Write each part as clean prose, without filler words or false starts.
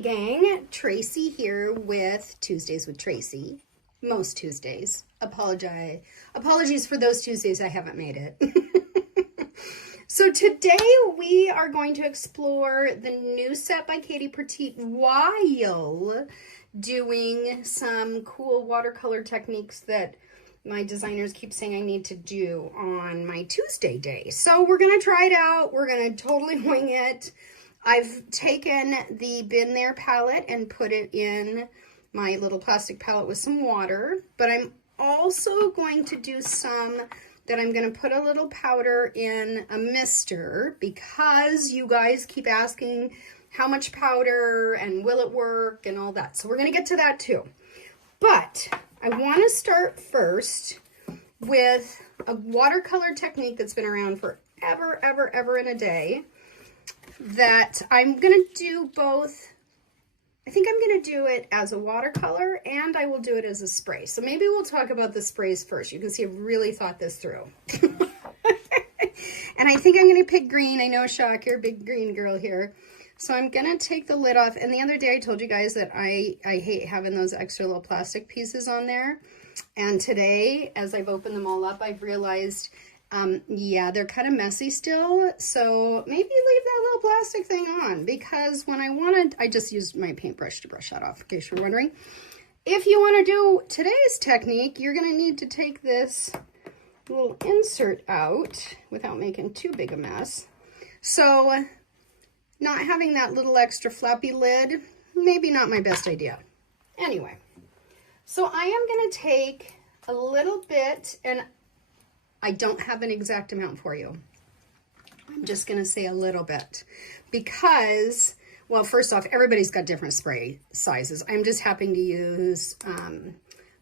Hey gang, Tracy here with Tuesdays with Tracy. Most Tuesdays. Apologies for those Tuesdays I haven't made it. So today we are going to explore the new set by Katie Petite while doing some cool watercolor techniques that my designers keep saying I need to do on my Tuesday day. So we're going to try it out. We're going to totally wing it. I've taken the Been There palette and put it in my little plastic palette with some water, but I'm also going to do some that I'm going to put a little powder in a mister because you guys keep asking how much powder and will it work and all that. So we're going to get to that too. But I want to start first with a watercolor technique that's been around forever, ever and a day. That I'm going to do both. I think I'm going to do it as a watercolor and I will do it as a spray. So maybe we'll talk about the sprays first. You can see I've really thought this through. And I think I'm going to pick green. I know, Shock, you're a big green girl here. So I'm going to take the lid off. And the other day I told you guys that I hate having those extra little plastic pieces on there. And today, as I've opened them all up, I've realized yeah, they're kind of messy still, so maybe leave that little plastic thing on because when I just used my paintbrush to brush that off, in case you're wondering. If you want to do today's technique, you're going to need to take this little insert out without making too big a mess. So not having that little extra flappy lid, maybe not my best idea. Anyway, so I am going to take a little bit, and I don't have an exact amount for you. I'm just going to say a little bit because, well, first off, everybody's got different spray sizes. I'm just happening to use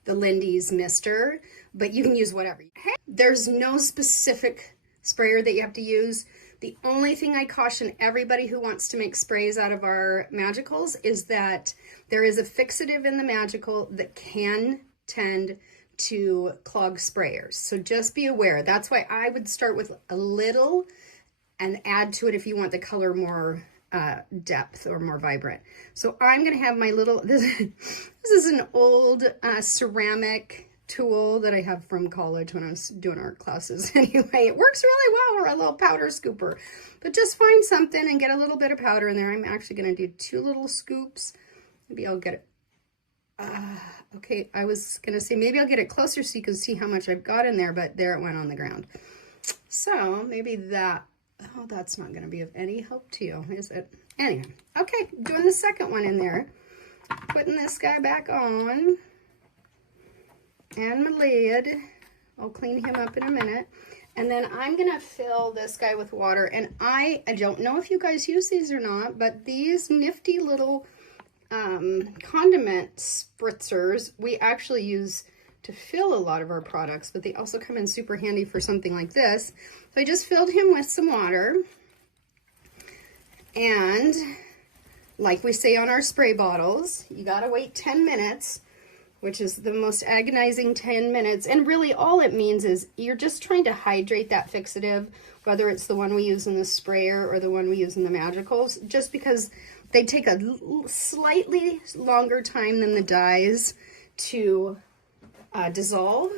the Lindys mister, but you can use whatever. There's no specific sprayer that you have to use. The only thing I caution everybody who wants to make sprays out of our magicals is that there is a fixative in the magical that can tend to clog sprayers. So just be aware. That's why I would start with a little and add to it if you want the color more depth or more vibrant. So I'm going to have my little, this is an old ceramic tool that I have from college when I was doing art classes. Anyway, it works really well for a little powder scooper, but just find something and get a little bit of powder in there. I'm actually going to do 2 little scoops. Maybe I'll get it. Okay, I was going to say maybe I'll get it closer so you can see how much I've got in there, but there it went on the ground. So maybe that, oh, that's not going to be of any help to you, is it? Anyway, okay, doing the second one in there. Putting this guy back on. And my lid. I'll clean him up in a minute. And then I'm going to fill this guy with water. And I don't know if you guys use these or not, but these nifty little condiment spritzers we actually use to fill a lot of our products, but they also come in super handy for something like this. So I just filled him with some water, and like we say on our spray bottles, you gotta wait 10 minutes, which is the most agonizing 10 minutes, and really all it means is you're just trying to hydrate that fixative, whether it's the one we use in the sprayer or the one we use in the magicals, just because they take a slightly longer time than the dyes to dissolve,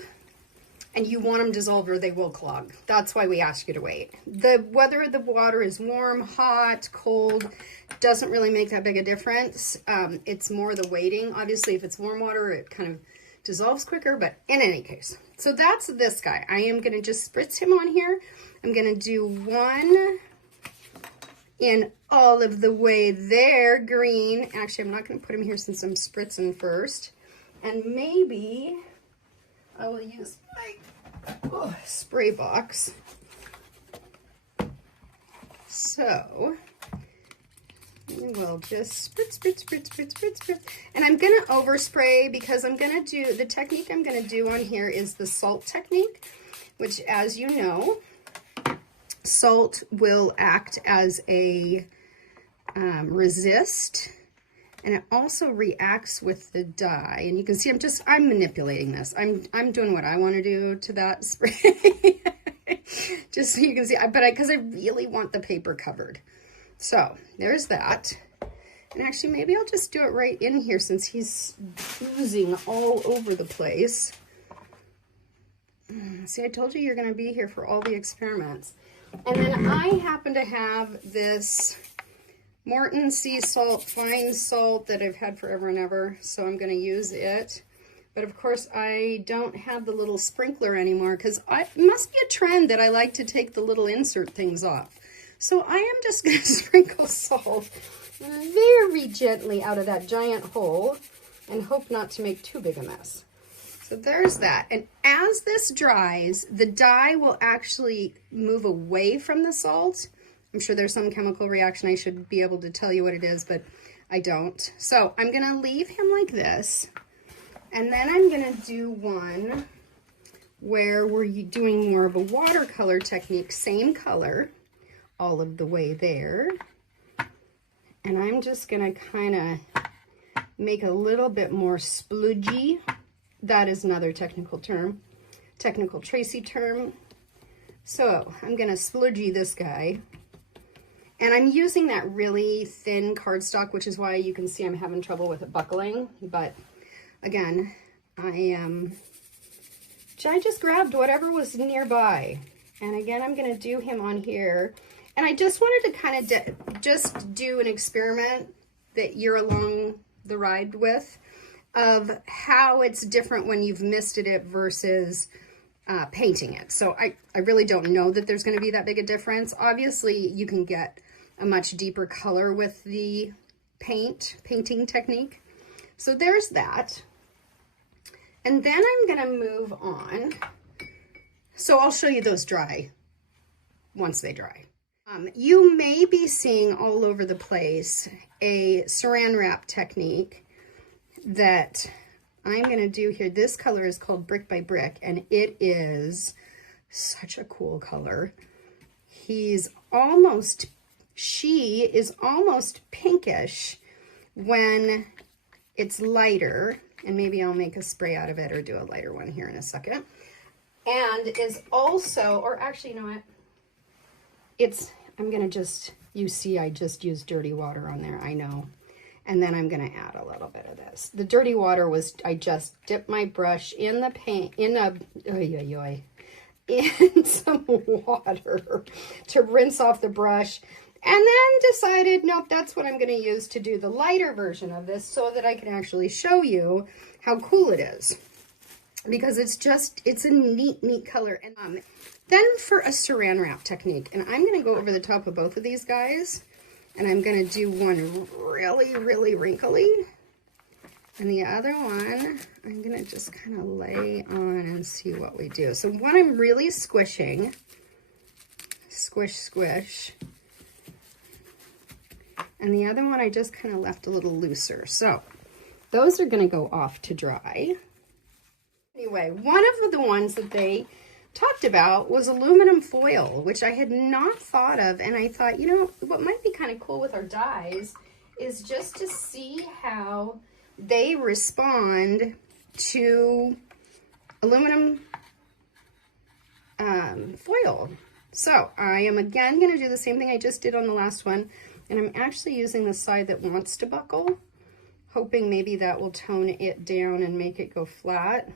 and you want them dissolved or they will clog. That's why we ask you to wait. Whether the water is warm, hot, cold, doesn't really make that big a difference. It's more the waiting. Obviously, if it's warm water, it kind of dissolves quicker, but in any case. So that's this guy. I am going to just spritz him on here. I'm going to do one in all of the way there, green. Actually, I'm not going to put him here since I'm spritzing first. And maybe I will use my spray box. So we'll just spritz. And I'm going to overspray because I'm going to do, the technique I'm going to do on here is the salt technique, which, as you know, salt will act as a resist, and it also reacts with the dye. And you can see I'm manipulating this. I'm doing what I want to do to that spray. Just so you can see, because I really want the paper covered. So there's that. And actually, maybe I'll just do it right in here since he's oozing all over the place. See, I told you you're going to be here for all the experiments. And then I happen to have this Morton sea salt, fine salt that I've had forever and ever, so I'm going to use it. But of course, I don't have the little sprinkler anymore because it must be a trend that I like to take the little insert things off. So I am just going to sprinkle salt very gently out of that giant hole and hope not to make too big a mess. So there's that. And as this dries, the dye will actually move away from the salt. I'm sure there's some chemical reaction. I should be able to tell you what it is, but I don't. So I'm going to leave him like this. And then I'm going to do one where we're doing more of a watercolor technique, same color, all of the way there. And I'm just going to kind of make a little bit more spludgy. That is another technical term, technical Tracey term. So I'm going to spludgy this guy. And I'm using that really thin cardstock, which is why you can see I'm having trouble with it buckling. But again, I just grabbed whatever was nearby. And again, I'm going to do him on here. And I just wanted to kind of just do an experiment that you're along the ride with, of how it's different when you've misted it versus painting it. So I really don't know that there's going to be that big a difference. Obviously, you can get a much deeper color with the painting technique. So there's that. And then I'm going to move on. So I'll show you those dry once they dry. You may be seeing all over the place a Saran wrap technique that I'm going to do here. This color is called Brick by Brick, and it is such a cool color. She is almost pinkish when it's lighter, and maybe I'll make a spray out of it or do a lighter one here in a second. And is also, or actually, you know what? I'm going to just, you see I just used dirty water on there, I know. And then I'm going to add a little bit of this. The dirty water was, I just dipped my brush in the paint, in some water to rinse off the brush. And then decided, nope, that's what I'm going to use to do the lighter version of this so that I can actually show you how cool it is. Because it's a neat color. And then for a Saran wrap technique, and I'm going to go over the top of both of these guys. And I'm going to do one really wrinkly. And the other one, I'm going to just kind of lay on and see what we do. So one I'm really squishing. Squish. And the other one I just kind of left a little looser. So those are going to go off to dry. Anyway, one of the ones that they talked about was aluminum foil, which I had not thought of. And I thought, you know, what might be kind of cool with our dyes is just to see how they respond to aluminum foil. So I am again going to do the same thing I just did on the last one. And I'm actually using the side that wants to buckle, hoping maybe that will tone it down and make it go flat.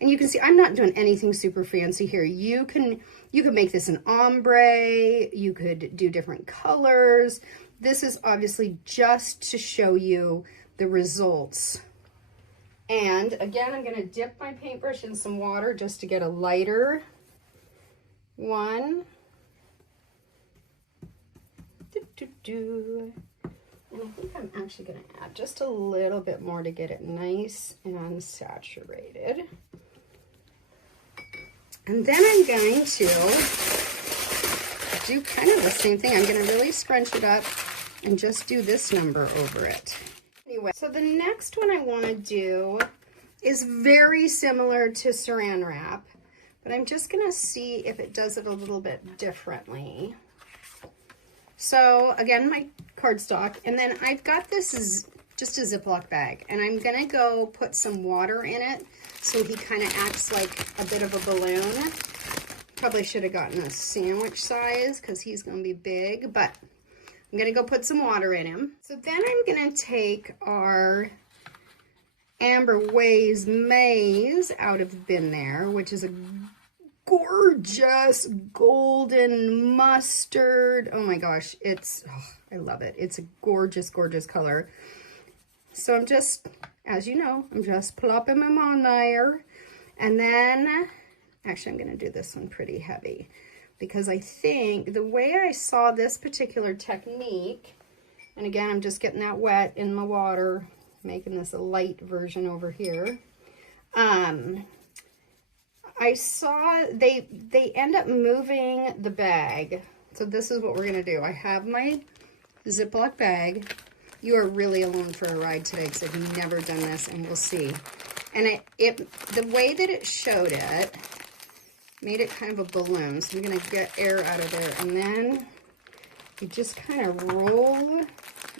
And you can see I'm not doing anything super fancy here. You can make this an ombre, you could do different colors. This is obviously just to show you the results. And again, I'm going to dip my paintbrush in some water just to get a lighter one. And I think I'm actually going to add just a little bit more to get it nice and saturated. And then I'm going to do kind of the same thing. I'm going to really scrunch it up and just do this number over it. Anyway, so the next one I want to do is very similar to Saran wrap, but I'm just going to see if it does it a little bit differently. So again, my cardstock, and then I've got this is just a Ziploc bag, and I'm gonna go put some water in it so he kind of acts like a bit of a balloon. Probably should have gotten a sandwich size because he's gonna be big, but I'm I'm gonna go put some water in him. So then I'm gonna take our Amber Ways Maze out of the bin there, which is a gorgeous golden mustard. Oh my gosh, I love it. It's a gorgeous, gorgeous color. So I'm just, as you know, I'm just plopping them on there. And then, actually I'm gonna do this one pretty heavy because I think the way I saw this particular technique, and again, I'm just getting that wet in my water, making this a light version over here. I saw they end up moving the bag. So this is what we're gonna do. I have my Ziploc bag. You are really alone for a ride today because I've never done this, and we'll see. And the way that it showed it made it kind of a balloon. So I'm gonna get air out of there, and then you just kind of roll.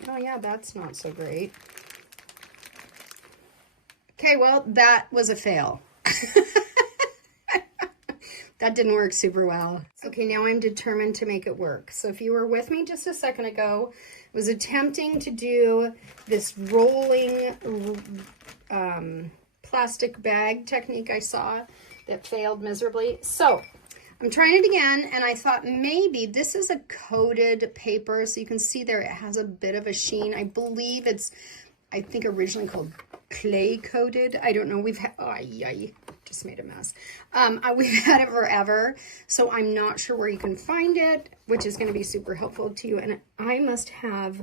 Oh yeah, that's not so great. Okay, well, that was a fail. That didn't work super well. Okay, now I'm determined to make it work. So if you were with me just a second ago, I was attempting to do this rolling plastic bag technique I saw that failed miserably. So I'm trying it again, and I thought maybe this is a coated paper. So you can see there it has a bit of a sheen. I believe it's, I think originally called clay coated. I don't know. We've had, oh, I just made a mess. We've had it forever, so I'm not sure where you can find it, which is going to be super helpful to you. And I must have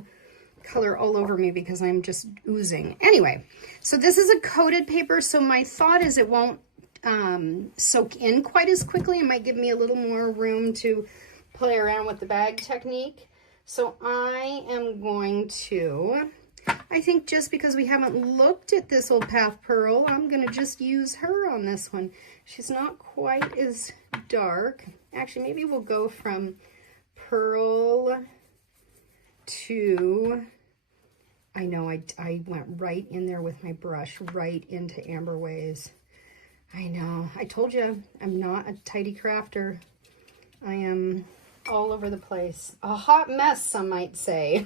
color all over me because I'm just oozing. Anyway, so this is a coated paper, so my thought is it won't soak in quite as quickly. It might give me a little more room to play around with the bag technique. So I am going to, I think just because we haven't looked at this Old Path Pearl, I'm going to just use her on this one. She's not quite as dark. Actually, maybe we'll go from pearl to, I know I went right in there with my brush, right into Amber Ways. I know. I told you, I'm not a tidy crafter. I am all over the place. A hot mess, some might say.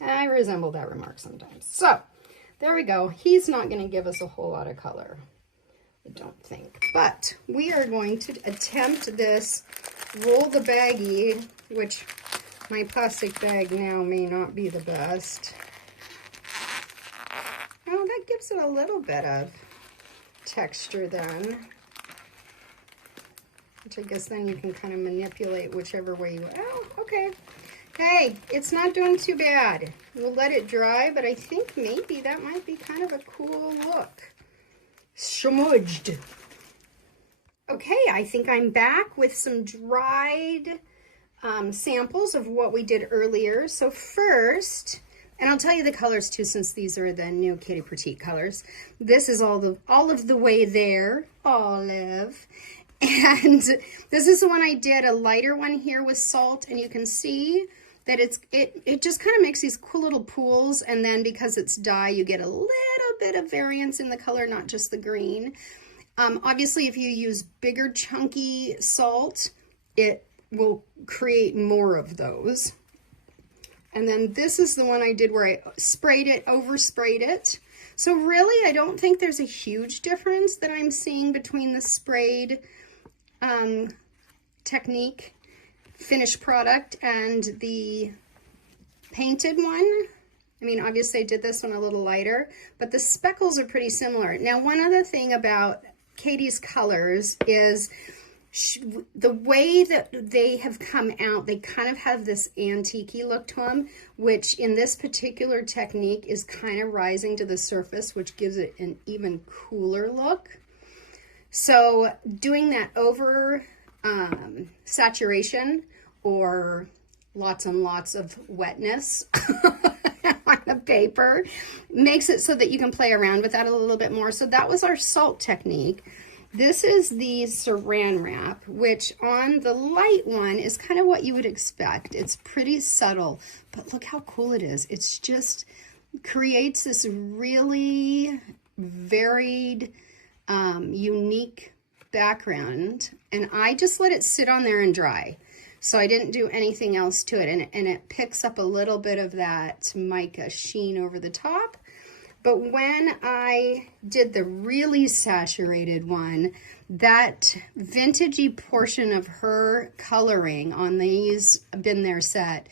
And I resemble that remark sometimes. So, there we go. He's not going to give us a whole lot of color, I don't think. But we are going to attempt this roll the baggie, which my plastic bag now may not be the best. Oh, that gives it a little bit of texture then. Which I guess then you can kind of manipulate whichever way you, oh, okay. Hey, it's not doing too bad. We'll let it dry, but I think maybe that might be kind of a cool look. Smudged. Okay, I think I'm back with some dried samples of what we did earlier. So first, and I'll tell you the colors too, since these are the new Katie Petite colors. This is all of the way there, olive. And this is the one I did, a lighter one here with salt, and you can see that it just kind of makes these cool little pools, and then because it's dye, you get a little bit of variance in the color, not just the green. Obviously, if you use bigger chunky salt, it will create more of those. And then this is the one I did where I sprayed it, oversprayed it. So really, I don't think there's a huge difference that I'm seeing between the sprayed technique finished product and the painted one. I mean, obviously I did this one a little lighter, but the speckles are pretty similar. Now, one other thing about Katie's colors is the way that they have come out, they kind of have this antique-y look to them, which in this particular technique is kind of rising to the surface, which gives it an even cooler look. So doing that over saturation or lots and lots of wetness on the paper makes it so that you can play around with that a little bit more. So that was our salt technique. This is the Saran wrap, which on the light one is kind of what you would expect. It's pretty subtle, but look how cool it is. It's just creates this really varied, unique background, and I just let it sit on there and dry. So I didn't do anything else to it, and it picks up a little bit of that mica sheen over the top. But when I did the really saturated one, that vintagey portion of her coloring on these Been There set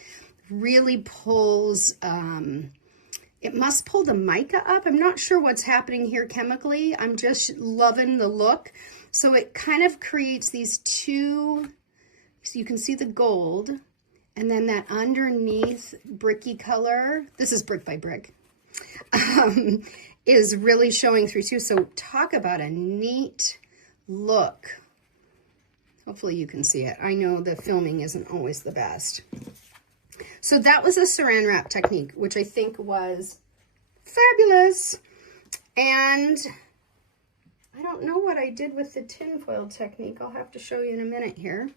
really pulls, it must pull the mica up. I'm not sure what's happening here chemically. I'm just loving the look. So it kind of creates these two, so you can see the gold, and then that underneath bricky color, this is brick by brick, is really showing through too. So talk about a neat look. Hopefully you can see it. I know the filming isn't always the best. So that was a Saran wrap technique, which I think was fabulous. And I don't know what I did with the tinfoil technique. I'll have to show you in a minute here.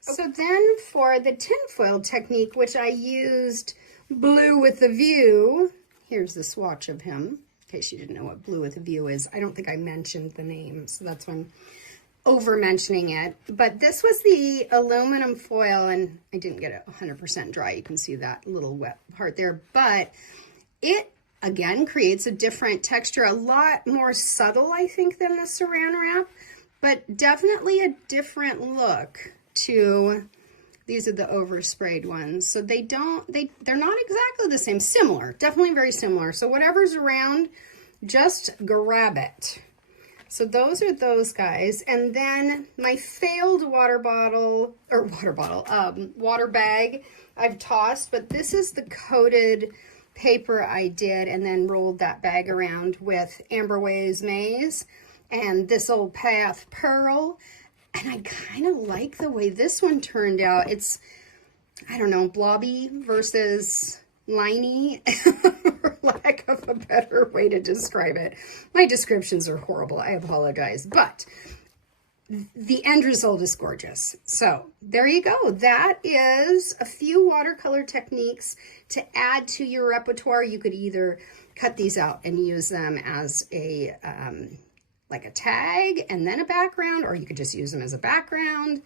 So then for the tinfoil technique, which I used Blue with the View, here's the swatch of him, in case you didn't know what Blue with the View is. I don't think I mentioned the name, so that's why I'm over mentioning it. But this was the aluminum foil, and I didn't get it 100% dry. You can see that little wet part there, but it again creates a different texture, a lot more subtle, I think, than the Saran wrap, but definitely a different look to, these are the oversprayed ones. So they're not exactly the same, similar, definitely very similar. So whatever's around, just grab it. So those are those guys. And then my failed water bag I've tossed, but this is the coated paper I did and then rolled that bag around with Amberway's Maze and This Old Path Pearl. And I kind of like the way this one turned out. It's, I don't know, blobby versus liney, for lack of a better way to describe it. My descriptions are horrible. I apologize. But the end result is gorgeous. So there you go. That is a few watercolor techniques to add to your repertoire. You could either cut these out and use them as a like a tag and then a background, or you could just use them as a background.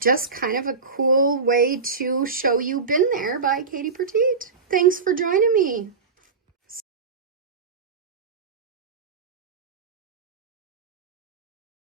Just kind of a cool way to show you Been There by Katie Petite. Thanks for joining me.